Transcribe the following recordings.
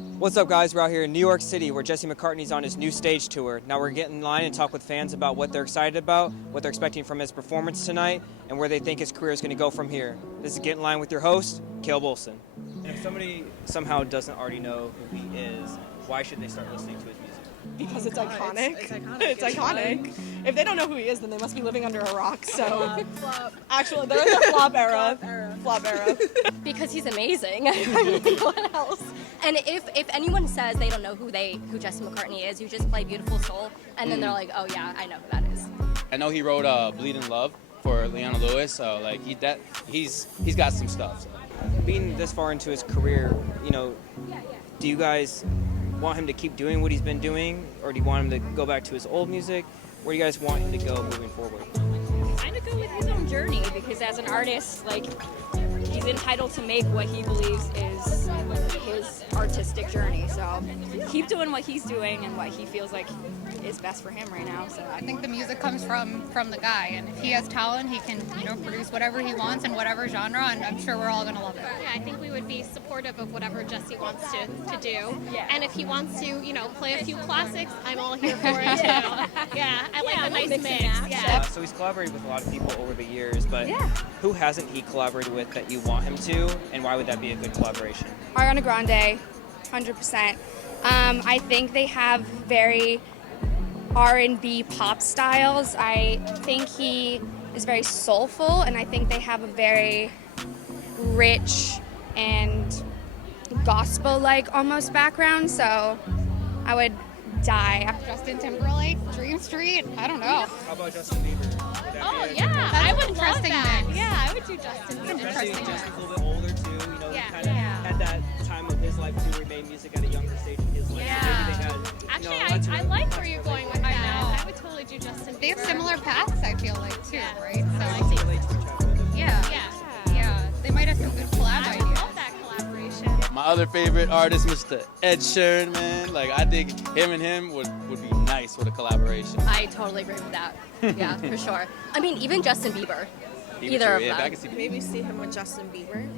What's up, guys? We're out here in New York City where Jesse McCartney's on his new stage tour. Now we're getting in line and talk with fans about what they're excited about, what they're expecting from his performance tonight, and where they think his career is going to go from here. This is Get in Line with your host, Hailey Olson. And if somebody somehow doesn't already know who he is, why should they start listening to his music? Because it's iconic. It's iconic. If they don't know who he is, then they must be living under a rock. So, actually, they're in the flop era. Flop era. Because he's amazing. I mean, what else? And if anyone says they don't know who Jesse McCartney is, you just play Beautiful Soul, and then they're like, oh yeah, I know who that is. I know he wrote "Bleeding Love" for Leona Lewis, so like he's got some stuff. So. Being this far into his career, do you guys want him to keep doing what he's been doing, or do you want him to go back to his old music? Where do you guys want him to go moving forward? Kind of go with his own journey, because as an artist, like, he's entitled to make what he believes is his artistic journey. So keep doing what he's doing and what he feels like is best for him right now. So I think the music comes from the guy, and if he has talent, he can produce whatever he wants in whatever genre, and I'm sure we're all gonna love it. Yeah, I think we would be supportive of whatever Jesse wants to do. Yeah. And if he wants to, play a few classics, I'm all here for it too. Yeah, I like the nice mix. Yeah. So he's collaborated with a lot of people over the years, but who hasn't he collaborated with that you want him to, and why would that be a good collaboration? Ariana Grande, 100%. I think they have very R&B pop styles. I think he is very soulful, and I think they have a very rich and gospel-like almost background, so I would die. Justin Timberlake, Dream Street, I don't know. How about Justin Bieber? Oh yeah, I would love interesting that. mix. Yeah, I would do Justin Bieber. Especially Justin's a little bit older too, kind of had that time of his life too where he made music at a younger stage in his life. Yeah. So maybe they had, Actually, I like where you're going with that. I would totally do Justin Bieber. They have similar paths, I feel like, too, right? So to relate to each other. Yeah. They might have some good collab I ideas. would love that collaboration. My other favorite artist, Mr. Ed Sheeran, man. Like I think him would be nice with a collaboration. I totally agree with that. Yeah, for sure. I mean, even Justin Bieber. Either of them. I can see Maybe see him with Justin Bieber.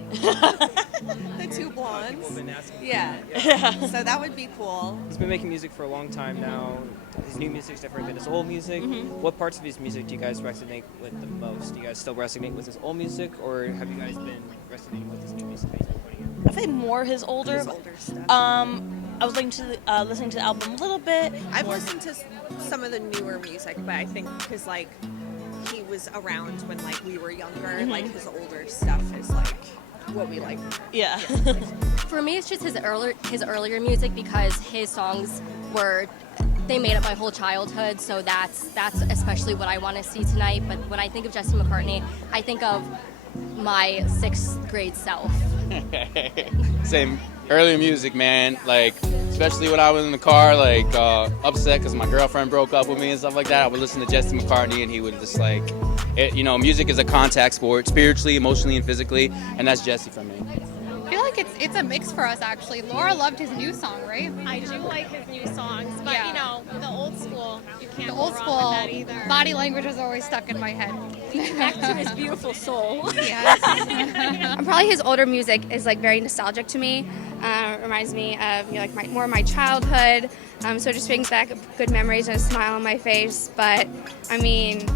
The two blondes. People have been asking. Yeah. So that would be cool. He's been making music for a long time now. His new music's different than his old music. What parts of his music do you guys resonate with the most? Do you guys still resonate with his old music, or have you guys been resonating with his new music that he's been putting out? I think more his older. Stuff. I was listening to the album a little bit. I've listened to some of the newer music, but I think because he was around when we were younger, his older stuff is what we like. Yeah. For me, it's just his earlier music, because his songs they made up my whole childhood, so that's especially what I want to see tonight. But when I think of Jesse McCartney, I think of my 6th grade self. Same. Earlier music, man. Like, especially when I was in the car, upset because my girlfriend broke up with me and stuff like that. I would listen to Jesse McCartney, and he would just music is a contact sport, spiritually, emotionally, and physically, and that's Jesse for me. I feel like it's a mix for us, actually. Laura loved his new song, right? I do like his new songs, but the old school, you can't The go old wrong school with that either. body language is always stuck in my head. Back to his beautiful soul. Yes. Probably his older music is very nostalgic to me. Reminds me of more of my childhood. So it just brings back good memories and a smile on my face. But I mean,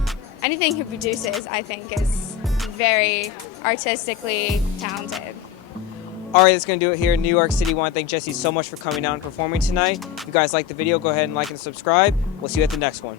anything he produces, I think, is very artistically talented. All right, that's going to do it here in New York City. I want to thank Jesse so much for coming out and performing tonight. If you guys like the video, go ahead and like and subscribe. We'll see you at the next one.